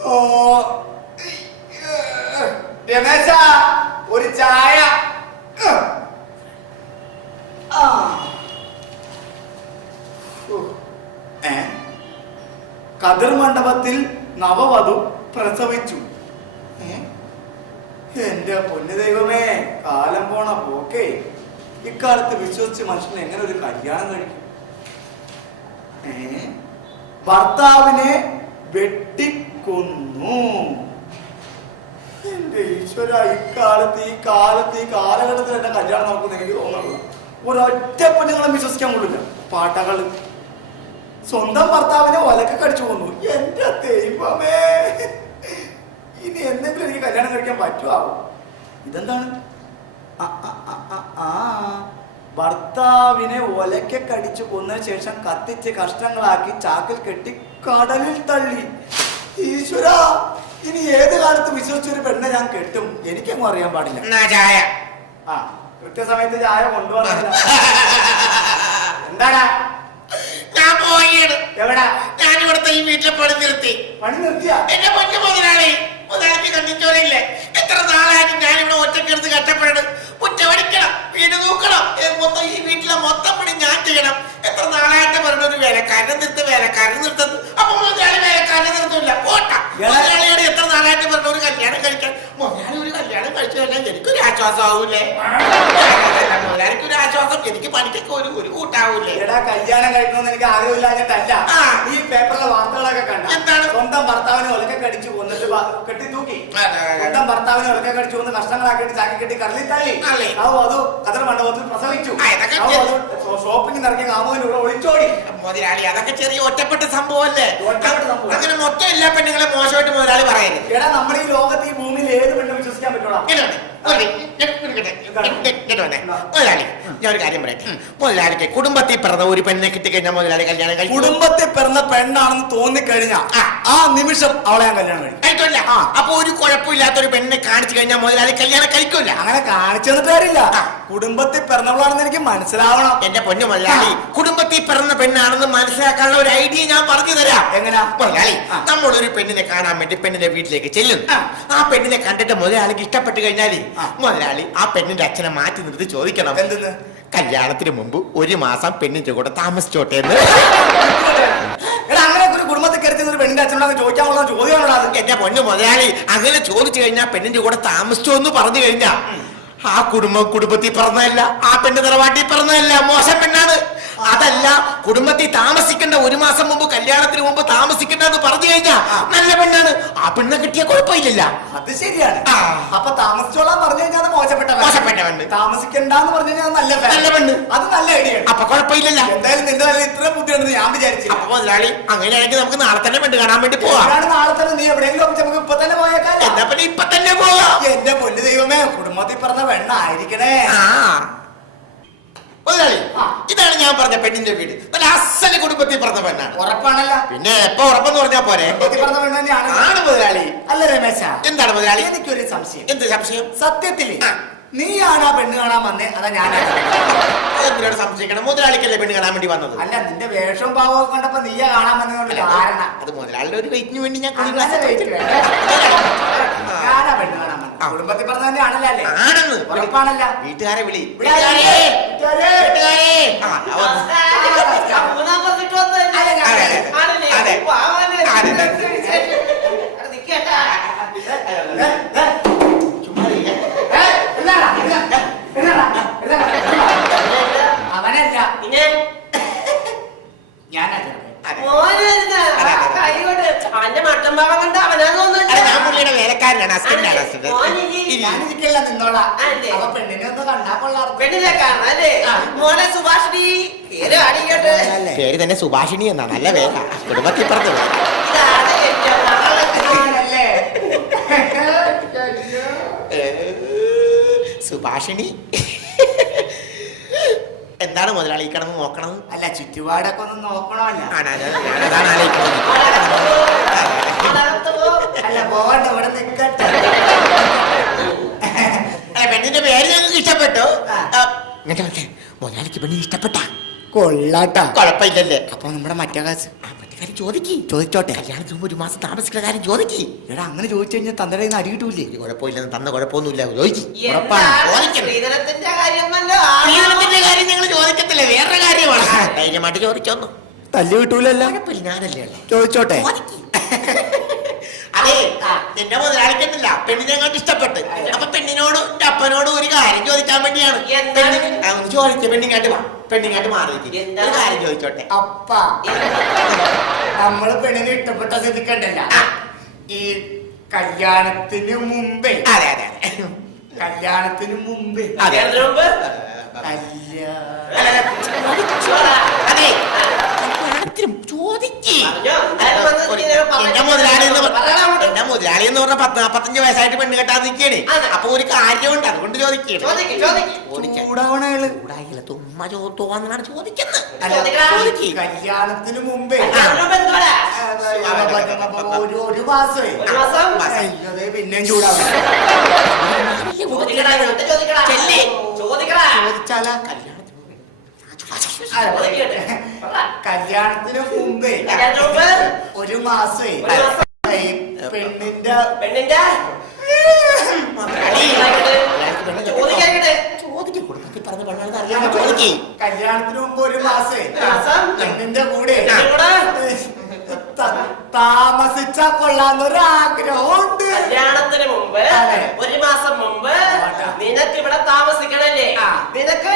ഓ. രമേശ ഒരു ചായ? കതിർ മണ്ഡപത്തിൽ നവവധു പ്രസവിച്ചു? എന്റെ പൊന്നു ദൈവമേ കാലം പോണ പോക്കേ. ഇക്കാലത്ത് വിശ്വസിച്ച് മനുഷ്യൻ എങ്ങനെ ഒരു കല്യാണം കഴിക്കും? ഭർത്താവിനെ ഭർത്താവിനെ വെട്ടിക്കൊന്നു എന്റെ ഈശ്വര ഇക്കാലത്ത് ഈ കാലത്ത് ഈ കാലഘട്ടത്തിൽ എന്റെ കല്യാണം നോക്കുന്ന എനിക്ക് തോന്നുന്നില്ല ഒരൊറ്റ പെണ്ണുങ്ങളെ വിശ്വസിക്കാൻ കൊള്ളില്ല പാട്ടകൾ. സ്വന്തം ഭർത്താവിനെ ഒലക്കെ കടിച്ചു കൊന്നു. എന്റെ ദൈവമേ. ഇനി എന്തെങ്കിലും എനിക്ക് കല്യാണം കഴിക്കാൻ പറ്റുമോ ഇതെന്താണ്. ഭർത്താവിനെ ഒലക്കെ കടിച്ചു കൊന്നതിന് ശേഷം കത്തിച്ച് കഷ്ടങ്ങളാക്കി ചാക്കിൽ കെട്ടി കടലിൽ തള്ളി. ഈശ്വര ഇനി ഏത് കാലത്ത് വിശ്വസിച്ചൊരു പെണ്ണെ ഞാൻ കെട്ടും? എനിക്കെങ്ങും അറിയാൻ പാടില്ല. ചായ? ആ കൃത്യസമയത്ത് ചായ കൊണ്ടുവന്നില്ല. എന്താടാ? ഞാൻ പോയി എവിടാ? ഞാൻ ഇവിടുത്തെ ഈ വീട്ടിലെ പണി നിർത്തി. പണി നിർത്തിയാ? എന്റെ പൊന്നു മുതലാളി മുതലാളിക്ക് കണ്ടിച്ചോറില്ലേ എത്ര നാളായിട്ട് ഞാൻ ഇവിടെ ഒറ്റക്കെടുത്ത് കഷ്ടപ്പെടണം മുറ്റമടിക്കണം വീട് തൂക്കണം ഏ, മൊത്തം ഈ വീട്ടിലെ മൊത്തം പണി ഞാൻ ചെയ്യണം എത്ര നാളായിട്ട് പറഞ്ഞ ഒരു വേലക്കാരനെ നിർത്ത് വേലക്കാരനെ നിർത്തുന്നു അപ്പൊ മുതലാളി വേലക്കാരനെ നിർത്തൂല പോട്ട എടാ. മുതലാളിയോട് എത്ര നാളായിട്ട് പറഞ്ഞ ഒരു കല്യാണം കഴിക്കാൻ മുതലാളി ഒരു കല്യാണം കഴിച്ചു കഴിഞ്ഞാൽ എനിക്കൊരു ആശ്വാസം ആവൂലേ മുതലാളിക്ക് ഒരു ആശ്വാസം എനിക്ക് പണിക്കൊക്കെ ഒരു ഒരു കൂട്ടാവൂലേ എടാ കല്യാണം കഴിക്കണമെന്ന് എനിക്ക് ആഗ്രഹമില്ലാഞ്ഞിട്ടല്ല. ഈ പേപ്പറിലെ വാർത്തകളൊക്കെ കണ്ട എന്താണ്? സ്വന്തം ഭർത്താവിനെ ഒലക്കെ കടിച്ചു കൊന്നിട്ട് കെട്ടി തൂക്കി. സ്വന്തം ഭർത്താവിനെ ഒലക്കെ കടിച്ചു കൊന്ന് കഷ്ണങ്ങളാക്കിയിട്ട് ചാക്കി കെട്ടി കടലിൽ തള്ളി. ആ അത് കതിർ മണ്ഡപത്തിൽ പ്രസവിച്ചു ഷോപ്പിംഗ് ഇറങ്ങിയ കാമുവിലൂടെ ഒളിച്ചോടി മുതലാളി അതൊക്കെ ചെറിയ ഒറ്റപ്പെട്ട സംഭവമല്ലേ. അങ്ങനെ മൊത്തം എല്ലാ പെണ്ണുങ്ങളെ മോശമായിട്ട് മുതലാളി പറയരുത് എടാ നമ്മുടെ ഈ ലോകത്ത് ഈ ഭൂമിയിൽ ഏത് പെണ്ണും വിശ്വസിക്കാൻ പറ്റുള്ളൂ. മുതലാളി, ഞാൻ ഒരു കാര്യം പറയട്ടെ മുതലാളിക്ക് കുടുംബത്തിൽ പിറന്ന ഒരു പെണ്ണെ കിട്ടിക്കഴിഞ്ഞാൽ മുതലാളി കല്യാണം കഴിക്കും. കുടുംബത്തിൽ പിറന്ന പെണ്ണാണെന്ന് തോന്നിക്കഴിഞ്ഞാ ആ. ആ നിമിഷം അവളെ ഞാൻ കല്യാണം കഴിക്കും. കഴിക്കില്ല. അപ്പൊ ഒരു കുഴപ്പമില്ലാത്ത ഒരു പെണ്ണെ കാണിച്ചു കഴിഞ്ഞാൽ മുതലാളി കല്യാണം കഴിക്കില്ല അങ്ങനെ കാണിച്ചെന്ന് പേരില്ല. കാര്യമില്ല കുടുംബത്തിൽ പിറന്നവളാണെന്ന് എനിക്ക് മനസ്സിലാവണം. എന്റെ പൊന്നു മുതലാളി കുടുംബത്തിൽ പിറന്ന പെണ്ണാണെന്ന് മനസ്സിലാക്കാനുള്ള ഒരു ഐഡിയ ഞാൻ പറഞ്ഞു തരാം. എങ്ങനെയാ മുതലാളി. നമ്മളൊരു പെണ്ണിനെ കാണാൻ വേണ്ടി പെണ്ണിന്റെ വീട്ടിലേക്ക് ചെല്ലുന്നു. ആ. പെണ്ണിനെ കണ്ടിട്ട് മുതലാളിക്ക് ഇഷ്ടപ്പെട്ടു കഴിഞ്ഞാൽ ആ. മുതലാളി ആ പെണ്ണിന്റെ അച്ഛനെ മാറ്റി നിർത്തി ചോദിക്കണം. എന്തെന്ന്? കല്യാണത്തിന് മുമ്പ് ഒരു മാസം പെണ്ണിന്റെ കൂടെ താമസിച്ചോട്ടെ എന്ന്. അങ്ങനെ ഒരു കുടുംബത്തിൽ കയറി ഒരു പെണ്ണിന്റെ അച്ഛനോട് ചോദിക്കാനുള്ള ചോദ്യമാണോ അത്? എന്റെ പൊന്നു മുതലാളി അങ്ങനെ ചോദിച്ചു കഴിഞ്ഞാൽ പെണ്ണിന്റെ കൂടെ താമസിച്ചോ എന്ന് പറഞ്ഞു കഴിഞ്ഞാ ആ കുടുംബം കുടുംബത്തിൽ പറഞ്ഞതല്ല ആ പെണ്ണ് തറവാട്ടിൽ പറഞ്ഞതല്ല മോശം പെണ്ണാണ്. അതല്ല കുടുംബത്തിൽ താമസിക്കേണ്ട ഒരു മാസം മുമ്പ് കല്യാണത്തിന് മുമ്പ് താമസിക്കേണ്ട എന്ന് പറഞ്ഞു കഴിഞ്ഞാ നല്ല പെണ്ണാണ് ആ പെണ്ണെ കിട്ടിയ കുഴപ്പമില്ല അത് ശരിയാണ്. അപ്പൊ താമസിച്ചോളാൻ പറഞ്ഞു കഴിഞ്ഞാൽ മോശപ്പെട്ട പെണ്ണ്. മോശപ്പെട്ട പെണ്ണ്. താമസിക്കണ്ടെന്ന് പറഞ്ഞു കഴിഞ്ഞാൽ നല്ല പെണ്ണ്. നല്ല പെണ്ണ്. അത് നല്ല ഐഡിയ അപ്പൊ കുഴപ്പമില്ലല്ല എന്തായാലും നിന്റെ നല്ല ഇത്ര ബുദ്ധിയുണ്ടെന്ന് ഞാൻ വിചാരിച്ചു അപ്പൊ മുതലാളി അങ്ങനെയാണെങ്കിൽ നമുക്ക് നാളെ തന്നെ പെണ്ണ് കാണാൻ വേണ്ടി പോവാം നാളെ തന്നെ നീ എവിടെയെങ്കിലും നമുക്ക് ഇപ്പൊ തന്നെ പോയേക്കാം എന്നാ പിന്നെ ഇപ്പൊ തന്നെ പോവാം എന്റെ പൊന്നു ദൈവമേ കുടുംബത്തിൽ പറഞ്ഞ പെണ്ണായിരിക്കണേ ആ. മുതലാളി ഇതാണ് ഞാൻ പറഞ്ഞ പെണ്ണിന്റെ വീട്. നല്ല അസൽ കുടുംബത്തിൽ പറഞ്ഞ പെണ്ണാണ്. ഉറപ്പാണല്ല. പിന്നെ എപ്പൊ ഉറപ്പെന്ന് പറഞ്ഞാ പോരെ? ആണ് മുതലാളി. അല്ല രമേശ. എന്താണ് മുതലാളി? എനിക്കൊരു സംശയം. എന്ത് സംശയം? സത്യത്തിൽ ആ. നീയാണ് ആ പെണ്ണ് കാണാൻ വന്നേ? അതാ ഞാനാണ്. സംശയിക്കണം മുതലാളിക്കല്ലേ പെണ്ണ് കാണാൻ വേണ്ടി വന്നത്? അല്ല നിന്റെ വേഷവും പാവവും കണ്ടപ്പോ നീയാ കാണാൻ വന്നതുകൊണ്ട് കാരണം അത് മുതലാളിയുടെ ഒരു വെയിറ്റിന് വേണ്ടി ഞാൻ ഞാനാ പെണ്ണ് കാണാൻ. കുടുംബത്തിൽ പറഞ്ഞ ആണെന്ന് ഉറപ്പാണല്ല. വീട്ടുകാരെ വിളി? അവനല്ല. അതെ. കൈ കൊണ്ട്. അവന്റെ മട്ടൻ ഭാവം കണ്ട് അവനാന്ന് തോന്നുന്നു അല്ല, ഞാൻ പുള്ളിയുടെ വേലക്കാരനാണ് അസിസ്റ്റന്റാണ് അസിസ്റ്റന്റ് മോനിരി. ഞാനിരിക്കില്ല നിന്നോളാ അതെ. അപ്പൊ പെണ്ണിനെ ഒന്ന് കണ്ടാ കൊള്ളാർന്നു പെണ്ണിനെ കാണാം അല്ലേ? മോനെ സുഭാഷിണി പേര് അടിക്കട്ടെ പേര് തന്നെ സുഭാഷിണി എന്നാ നല്ല വേല കുടുംബത്തിൽ സുഭാഷിണി. എന്താണ് മുതലാളി ഈ കിടന്ന് നോക്കണത്? അല്ല ചുറ്റുപാടൊക്കെ ഒന്ന് നോക്കണമല്ല. അല്ല പോകണ്ട ഇവിടെ നിക്കട്ടെ. പെണ്ണിന്റെ പേര് ഞങ്ങൾക്ക് ഇഷ്ടപ്പെട്ടു. ആ. ആ, ഇങ്ങോട്ട് വന്നേ. മുതലാളിക്ക് പെണ്ണിന് ഇഷ്ടപ്പെട്ട. കൊള്ളാട്ടാ. കുഴപ്പമില്ലല്ലേ അപ്പൊ നമ്മുടെ മറ്റേ കാശ്. ആ, പെണ്ണിക്കാരി ചോദിക്കി. ചോദിച്ചോട്ടെ. കല്യാണത്തിന് മുമ്പ് ഒരു മാസം താമസിക്കുന്ന കാര്യം ചോദിക്കി. എടാ അങ്ങനെ ചോദിച്ചു കഴിഞ്ഞാൽ തന്റെ കയ്യിൽ നിന്ന് അടി കിട്ടൂലേ തന്ന കുഴപ്പമൊന്നുമില്ല. ചോദിക്കി. എന്താണ് കാര്യം ഞങ്ങൾ ചോദിക്കത്തില്ല. വേറെ കാര്യമാണ്. ധൈര്യമായിട്ട് ചോദിച്ചോന്നു. തല്ലി കുഴപ്പമില്ല. ഞാനല്ലേ ചോദിച്ചോട്ടെ. ചോദിക്ക്. അതെ എന്റെ മുതലാളിക്കുന്നില്ല പെണ്ണിനെ അങ്ങോട്ട് ഇഷ്ടപ്പെട്ട്. അപ്പൊ പെണ്ണിനോട് എന്റെ അപ്പനോട് ഒരു കാര്യം ചോദിക്കാൻ വേണ്ടിയാണ്. ചോദിച്ചു പെണ്ണിങ്ങാട്ട് വാ. പെണ്ണിങ്ങാട്ട് മാറി? ഒരു കാര്യം ചോദിച്ചോട്ടെ. അപ്പ. നമ്മൾ പെണ്ണിനെ ഇഷ്ടപ്പെട്ട ചോദിക്കണ്ടല്ല. ഈ കല്യാണത്തിന് മുമ്പേ. അതെ അതെ അതെ. കല്യാണത്തിന് മുമ്പേ. അതെ. മുമ്പ്. അതെ. കല്യാണത്തിനും ചോദിക്കേ. എന്റെ മുതലാളി എന്ന് പറഞ്ഞ പത്ത് നാപ്പത്തഞ്ച് വയസ്സായിട്ട് പെണ്ണ് കെട്ടാൻ നിൽക്കണേ. അപ്പൊ ഒരു കാര്യമുണ്ട് അതുകൊണ്ട് ചോദിക്കണേ. ചോദിക്ക്, ചൂടായില്ല തുമ്മ ചോ തോന്നാണ് ചോദിക്കുന്നത് കല്യാണത്തിന് മുമ്പേ. ഒരു ഒരു മാസമേ. പിന്നെയും ചൂടാവും. ചോദിക്കടാ, ചോദിക്കടാ. ചോദിച്ചാലാ? കല്യാണത്തിന് മുമ്പേ. അല്ല, ചോദിക്കട്ടെ. പറ. കല്യാണത്തിന് മുമ്പേ ഒരു മാസേ പെണ്ണിന്റെ പെണ്ണിന്റെ? കല്യാണത്തിന് മുമ്പ് ഒരു മാസേ? പെണ്ണിന്റെ കൂടെ. താമസിച്ചാ കൊള്ളാന്നൊരാഗ്രഹമുണ്ട്. കല്യാണത്തിന് മുമ്പ് ഒരു മാസം മുമ്പ് നിനക്ക് ഇവിടെ താമസിക്കണല്ലേ? നിനക്ക്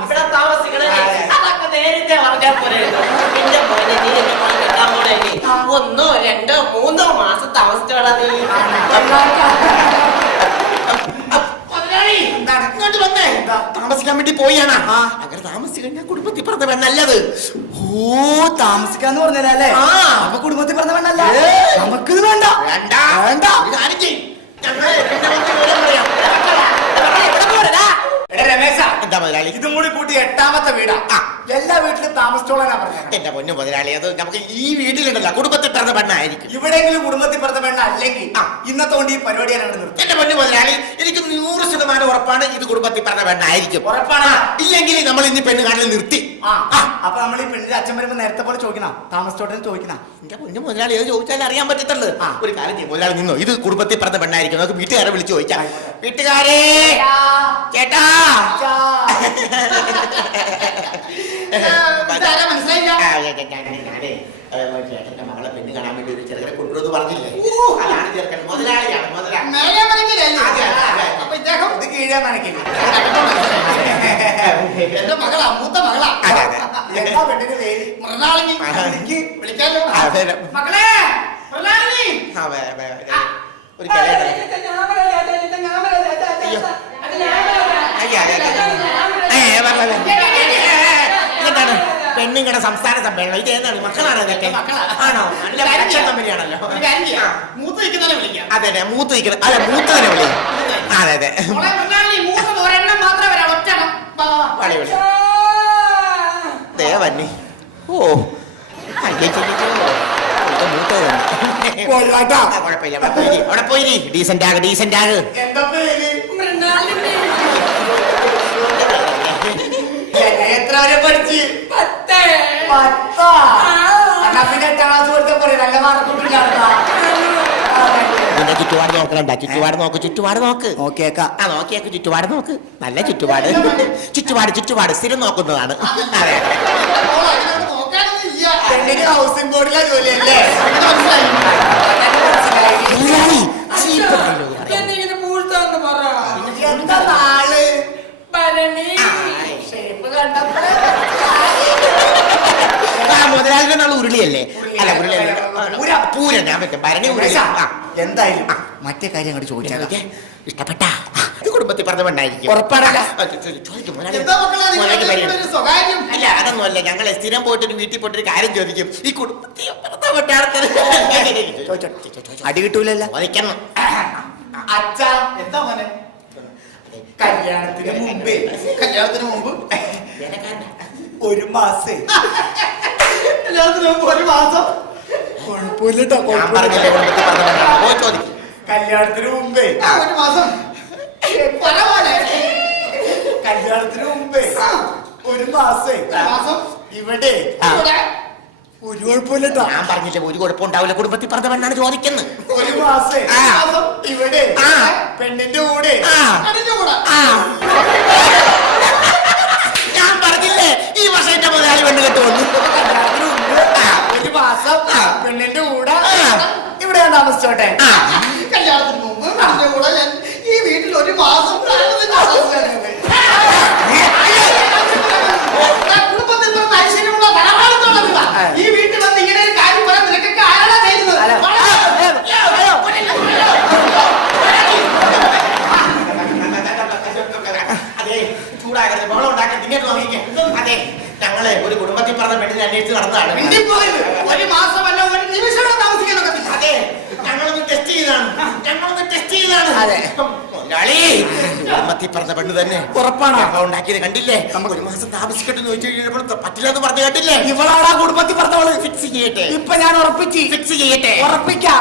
ഇവിടെ താമസിക്കണല്ലേ? അതെ. അതൊക്കെ നേരത്തെ പറഞ്ഞാൽ പോലെ നിന്റെ പോലെ നീ എന്നെ കെട്ടാൻ പോണല്ലേ ഒന്നോ രണ്ടോ മൂന്നോ മാസം താമസിച്ചോളാ നീ. താമസിക്കാൻ വേണ്ടി പോയാണ്. അങ്ങനെ താമസിച്ചു കഴിഞ്ഞാൽ കുടുംബത്തിൽ പറഞ്ഞ പെണ്ണല്ലത് ഓ താമസിക്കാന്ന് പറഞ്ഞല്ലേ ആ. അപ്പൊ കുടുംബത്തിൽ പറഞ്ഞ വേണ്ടല്ല. നമുക്കിത് വേണ്ട. വേണ്ട. വേണ്ട. രമേശ എന്താ മുതലാളി ഇതും കൂടി കൂട്ടി എട്ടാമത്തെ വീടാ. എല്ലാ വീട്ടിലും താമസിച്ചോളാനാ പറഞ്ഞത്. എന്റെ പൊന്നു മുതലാളി അത് നമുക്ക് ഈ വീട്ടിലുണ്ടല്ല കുടുംബത്തിൽ പറഞ്ഞ പെണ്ണായിരിക്കും. ഇവിടെയെങ്കിലും കുടുംബത്തിൽ പറഞ്ഞ പെണ്ണ അല്ലെങ്കിൽ. ഇന്നത്തെ കൊണ്ട് ഈ പരിപാടി ഞാൻ അവിടെ നിർത്തും. എന്റെ പൊന്നു മുതലാളി എനിക്ക് നൂറ് ശതമാനം ഉറപ്പാണ് ഇത് കുടുംബത്തിൽ പറഞ്ഞ പെണ്ണായിരിക്കും. ഉറപ്പാണ്? ഇല്ലെങ്കിൽ നമ്മൾ ഇനി പെണ്ണ് കാണൽ നിർത്തി. ആ അപ്പൊ നമ്മൾ ഈ പെണ്ണിന്റെ അച്ഛൻ വരുമ്പോ നേരത്തെ പോലെ ചോദിക്കണം. താമസിച്ചോട്ടെ ചോദിക്കണം. എന്റെ പൊന്നു മുതലാളി അത് ചോദിച്ചാൽ അറിയാൻ പറ്റത്തുള്ളൂ. ആ. ഒരു കാര്യം ചെയ്യും മുതലാളി നിന്നോ? ഇത് കുടുംബത്തിൽ പറഞ്ഞ പെണ്ണായിരിക്കും. നമുക്ക് വീട്ടുകാരെ വിളിച്ച് ചോദിക്കാം. വീട്ടുകാരെ! ചേട്ടാ. മനസ്സിലായില്ല ചേട്ടന്റെ മകളെ പെണ്ണ് കാണാൻ വേണ്ടി ഒരു ചെറുക്കനെ കൊണ്ടുവന്ന് പറഞ്ഞില്ലേ അതാണ് ചെറുക്കൻ മുതലാളിയാണ് മുതലാളി കീഴാൻ നനക്കില്ല എന്റെ മകളാ മൂത്ത മകളാ. എന്താ പെണ്ണിന്റെ പേര് മൃണാളിനി. എനിക്ക് വിളിക്കാലോ. മകളെ മൃണാളിനി. ഒരു കിളയുടെ അയ്യോ, അതെ, അതെ. ഏ, വാ, വാ, വാ. ഇതെന്താണ് പെണ്ണുങ്ങളുടെ സംസ്ഥാന സമ്മേളനം. ഇത് ഏതാണ്? മക്കളാണ് ഇതൊക്കെ? ആണോ? നല്ല കമ്പനിയാണല്ലോ. കാര്യം ചെയ്യാം. മൂത്ത് നിൽക്കുന്നവരെ വിളിക്കാം. അതെ അതെ മൂത്ത് നിൽക്കണം അല്ല മൂത്തതിനെ വിളി അതെ അതെ. ദേവന്നി ഓ. അവിടെ പോയിരി ഡീസന്റ് ആകെ ഡീസന്റ് ആകെ. എന്താ പേര്? എത്ര വരെ പഠിച്ച്? പത്താ എന്നാ പിന്നെ എട്ടാം ക്ലാസ് കൊടുത്ത പോലെ നല്ല മാർക്കൊന്നുമില്ല നിന്റെ ചുറ്റുപാട് നോക്കണ്ട ചുറ്റുപാട് നോക്ക് ചുറ്റുപാട് നോക്ക്. നോക്കിയേക്ക. ആ നോക്കിയേക്ക് ചുറ്റുപാട് നോക്ക്. നല്ല ചുറ്റുപാട്. ചുറ്റുപാട് ചുറ്റുപാട്. സ്ഥിരം നോക്കുന്നതാണ്. അതെ. പെണ്ണിന് ഹൗസിംഗ് ബോർഡിലെ ജോലിയല്ലേ എന്താ നാൾ? ഭരണി. ഷേപ്പ് ഉരുളിയല്ലേ? അല്ല ഉരുളിയല്ലേ. പൂര. പൂര ഞാൻ പറ്റും ഭരണി ഉരുളി. ആ. എന്തായാലും മറ്റേ കാര്യം അങ്ങോട്ട് ചോദിച്ചാൽ ചോദിച്ചേ. ഇഷ്ടപ്പെട്ട? ഇത് കുടുംബത്തിൽ പറഞ്ഞ പെണ്ണായിരിക്കും. ഉറപ്പാണല്ലോ. ചോദിക്കും. മുതലാളി. എന്താ മക്കളെ നിങ്ങൾ മുതലാളിക്ക് ഇവിടെ ഒരു സ്വകാര്യം? അല്ല അതൊന്നുമല്ല. ഞങ്ങൾ സ്ഥിരം പോയിട്ട് ഒരു വീട്ടിൽ പോയിട്ട് ഒരു കാര്യം ചോദിക്കും. ഈ കുടുംബത്തിൽ പറഞ്ഞ അടി കിട്ടൂലല്ലോ. ചോദിക്കണം. അച്ഛ എന്താ മോനെ? കല്യാണത്തിന് മുമ്പേ. കല്യാണത്തിന് മുമ്പ്. ഒരു മാസേ. കല്യാണത്തിന് മുമ്പ് ഒരു മാസം. കുഴപ്പമില്ലട്ടോ ഞാൻ പറഞ്ഞില്ലേ കുടുംബത്തിൽ പറഞ്ഞ പോയി ചോദിക്കും. കല്യാണത്തിന് മുമ്പേ. ഒരു മാസം. കല്യാണത്തിന് മുമ്പേ. ഒരു മാസേ. മാസം. ഇവിടെ. ആ. ഇവിടെ ഒരു കുഴപ്പമില്ലട്ടാ. ഞാൻ പറഞ്ഞില്ല ഒരു കുഴപ്പം ഉണ്ടാവില്ല കുടുംബത്തിൽ പറഞ്ഞ പെണ്ണാണ് ചോദിക്കുന്നത്. ഒരു മാസേ. ആ. മാസം. ഇവിടെ. ആ. പെണ്ണിന്റെ കൂടെ. ആ. അതിന്റെ കൂടെ. ആ. ഞാൻ പറഞ്ഞില്ലേ ഈ വർഷം എന്റെ മുതലാളി പെണ്ണ് കെട്ട് വന്നു. ആ. ഒരു മാസം. പെണ്ണിന്റെ കൂടെ. ഇവിടെ ഞാൻ താമസിച്ചോട്ടെ ആ. കല്യാണത്തിന് മുമ്പ് പെണ്ണിന്റെ കൂടെ ഞാൻ ഈ വീട്ടിൽ ഒരു മാസം. കുടുംബത്തിൽ ഐശ്വര്യമുള്ള ധനവാനത്തോടെ ഈ വീട്ടിൽ വന്ന് ഇങ്ങനെ ഒരു കാര്യം പറയാൻ നിനക്കൊക്കെ ആരാടാ ചെയ്യുന്നത്? അതെ ചൂടാകരുത് ബഹളം നോക്കിക്കേ അതെ. ഞങ്ങളെ ഒരു കുടുംബത്തിൽ പറഞ്ഞ പെണ്ണിനെ അന്വേഷിച്ച് നടന്നതാണ്. ഒരു മാസമല്ല ഒരു നിമിഷം താമസിക്കാനൊക്കെ അതെ. ഞങ്ങളൊന്ന് ടെസ്റ്റ് ചെയ്താണ്. ഞങ്ങളൊന്ന് ടെസ്റ്റ് ചെയ്താണ്. അതെ. കുടുംബത്തിൽ പറഞ്ഞ പെണ്ണ് തന്നെ. ഉറപ്പാണ്. ഉണ്ടാക്കിയത് കണ്ടില്ലേ? ഒരു മാസം താമസിക്കട്ടെ എന്ന് ചോദിച്ചു കഴിഞ്ഞപ്പോൾ പറ്റില്ലെന്ന് പറഞ്ഞു കേട്ടില്ലേ? ഇവളാണ് കുടുംബത്തിൽ പറഞ്ഞവൾ. ഫിക്സ് ചെയ്യട്ടെ. ഇപ്പൊ ഞാൻ ഉറപ്പിച്ച്. ഫിക്സ് ചെയ്യട്ടെ. ഉറപ്പിക്കാം.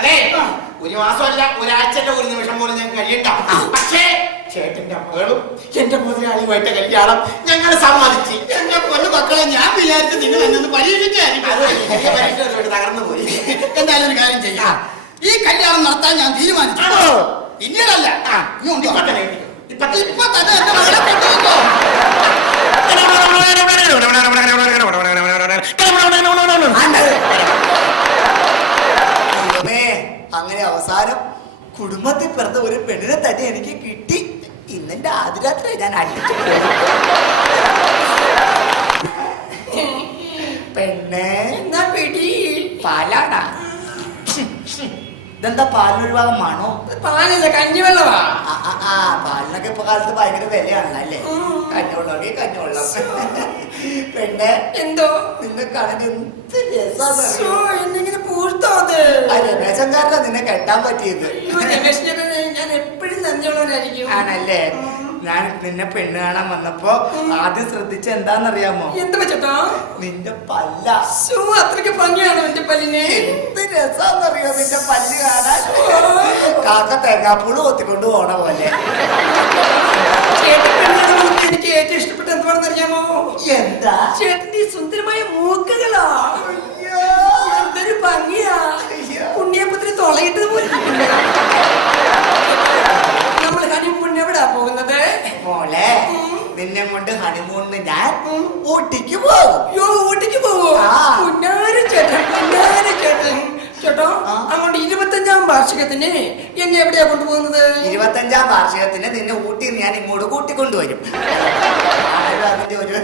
അതെ. ഒരു മാസമല്ല ഒരാഴ്ച ഒരു നിമിഷം പോലും ഞാൻ കഴിയണ്ട. ചേട്ടന്റെ മകളും എന്റെ മുതലാളിയുമായിട്ട് കല്യാണം ഞങ്ങൾ സമ്മതിച്ചു എന്റെ പൊന്നു മക്കളെ ഞാൻ വിചാരിച്ചു നിങ്ങൾ എന്നൊന്ന് പരീക്ഷിക്കായിരിക്കും തകർന്നു പോയി. എന്തായാലും ഒരു കാര്യം ചെയ്യാം. ഈ കല്യാണം നടത്താൻ ഞാൻ തീരുമാനിച്ചു? പിന്നീടല്ല ഇപ്പൊ തന്നെ ഇപ്പൊ എന്റെ മകളെ അങ്ങനെ അവസാനം കുടുംബത്തിൽ പിറന്ന ഒരു പെണ്ണിനെ തന്നെ എനിക്ക് കിട്ടി. ഇന്നെന്റെ ആദ്യരാത്രി ഞാൻ അടിച്ചു പെണ്ണേ എന്നാ പിടി? പാലാടാ. ഇതെന്താ പാലിനൊരു ഭാഗം മണോ? പാലില്ല കഞ്ഞിവെള്ളമാ. ആ, പാലിനൊക്കെ ഇപ്പൊ കാലത്ത് ഭയങ്കര വിലയാണല്ലോ. കഞ്ഞുള്ളവർക്ക് കഞ്ഞുള്ള പെണ്ണെ എന്തോ? നിന്നെ കാണാൻ എന്ത് രസമാണ് ആ രമേശൻകാരനാ നിന്നെ കെട്ടാൻ പറ്റിയത്. ആണല്ലേ? ഞാൻ നിന്നെ പെണ്ണ് കാണാൻ വന്നപ്പോ ആദ്യം ശ്രദ്ധിച്ച എന്താന്നറിയാമോ എന്ത് വെച്ചോ നിന്റെ പല്ല. അത്രയ്ക്ക് അത്രയ്ക്ക് ഭംഗിയാണോ എന്റെ പല്ലിനെ? എന്ത് രസാന്നറിയോ നിന്റെ പല്ല് കാണാൻ? കാക്ക തേങ്ങാപ്പൂൾ കൊത്തിക്കൊണ്ട് പോണ പോലെ ചേട്ടൻ പെണ്ണുകാണുമ്പോൾ എനിക്ക് ഏറ്റവും ഇഷ്ടപ്പെട്ട എന്തുവാണെന്ന് അറിയാമോ എന്താ ചേട്ടന്റെ ഈ സുന്ദരമായ മൂക്കുകളാ അയ്യോ. എന്തൊരു ഭംഗിയാ അയ്യോ. ഉണ്ണിയപ്പത്തിന് തുളയിട്ടത് പോലെ നമ്മൾ ഹണിമൂൺ എവിടാ പോകുന്നത് മോളെ നിന്നെ കൊണ്ട് ഹണിമൂണിന് ഞാൻ ഊട്ടിക്ക് പോകും. അയ്യോ ഊട്ടിക്ക് പോവോ? ആ. പുന്നാര ചേട്ടൻ പുന്നാര ചേട്ടൻ. ചേട്ടോ അങ്ങോട്ട് ഇരുപത്തഞ്ചാം വാർഷികത്തിന് എന്നെ എവിടെയാ കൊണ്ടുപോകുന്നത്? ഇരുപത്തഞ്ചാം വാർഷികത്തിന് നിന്നെ ഊട്ടി ഞാൻ ഇങ്ങോട്ട് കൂട്ടിക്കൊണ്ടുവരും. ആരും അതിന്റെ ഒരു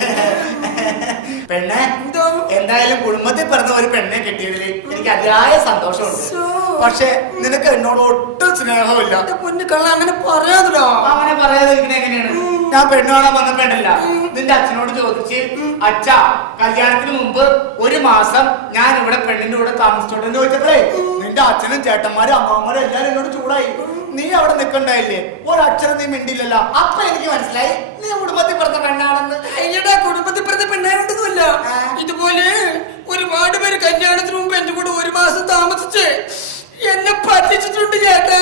പെണ്ണെ എന്തോ? എന്തായാലും കുടുംബത്തിൽ പിറന്ന ഒരു പെണ്ണെ കിട്ടിയതിൽ എനിക്ക് അതിയായ സന്തോഷമുണ്ട്. പക്ഷെ നിനക്ക് എന്നോട് ഒട്ടും സ്നേഹമില്ല. എന്റെ പൊന്നു കള്ള അങ്ങനെ പറയാതല്ലോ അങ്ങനെ പറയാതിരിക്കണ എങ്ങനെയാണ്? ഞാൻ പെണ്ണ് കാണാൻ വന്ന പെണ്ണല്ല നിന്റെ അച്ഛനോട് ചോദിച്ച് അച്ഛ കല്യാണത്തിന് മുമ്പ് ഒരു മാസം ഞാൻ ഇവിടെ പെണ്ണിന്റെ കൂടെ താമസിച്ചോട്ടെ എന്ന് ചോദിച്ചപ്പോഴേ നിന്റെ അച്ഛനും ചേട്ടന്മാരും അമ്മമാരും എല്ലാരും എന്നോട് ചൂടായി. നീ അവിടെ നിക്കണ്ടായില്ലേ? ഒരക്ഷരം നീ മിണ്ടില്ലല്ലോ അപ്പൊ എനിക്ക് മനസ്സിലായി നീ കുടുംബത്തിൽ പറഞ്ഞ പെണ്ണാണെന്ന്. അയ്യടാ കുടുംബത്തിൽ പറഞ്ഞ പെണ്ണായിട്ടൊന്നുമല്ല. ഇതുപോലെ ഒരുപാട് പേര് കല്യാണത്തിന് മുമ്പ് എന്റെ കൂടെ ഒരു മാസം താമസിച്ച് എന്നെ പറ്റിച്ചിട്ടുണ്ട് ചേട്ടാ.